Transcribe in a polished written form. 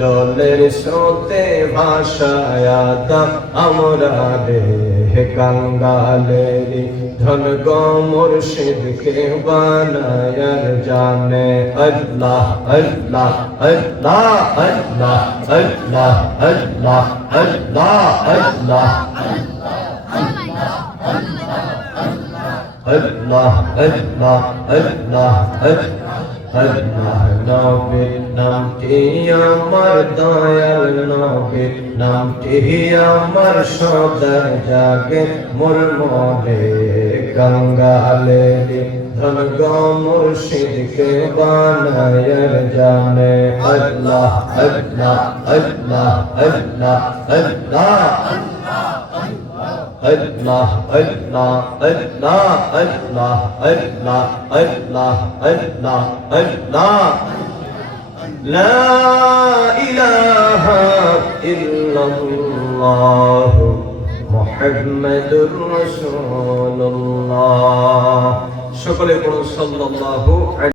জলের স্রোতে ভাসায়া দাও আমরা রে কাঙ্গালেরি ধন গো মুর্শিদকে বানায়ার জানে আল্লাহ আল্লাহ আল্লাহ আল্লাহ আল্লাহ আল্লাহ আল্লাহ আল্লাহ আল্লাহ আল্লাহ আল্লাহ আল্লাহ নবীর নামটি আমার দয়াল নবীর নামটি আমার সদা জাগে মোর মনে কাঙ্গালেরি ধন গো মুর্শিদকে বানায়ার জানে আল্লাহ আল্লাহ আল্লাহ আল্লাহ আল্লাহ Allah, Allah, Allah, Allah, Allah, Allah, Allah, Allah. La ilaha illallah Muhammadur Rasulullah. সকলে পড়ুন সাল্লাল্লাহু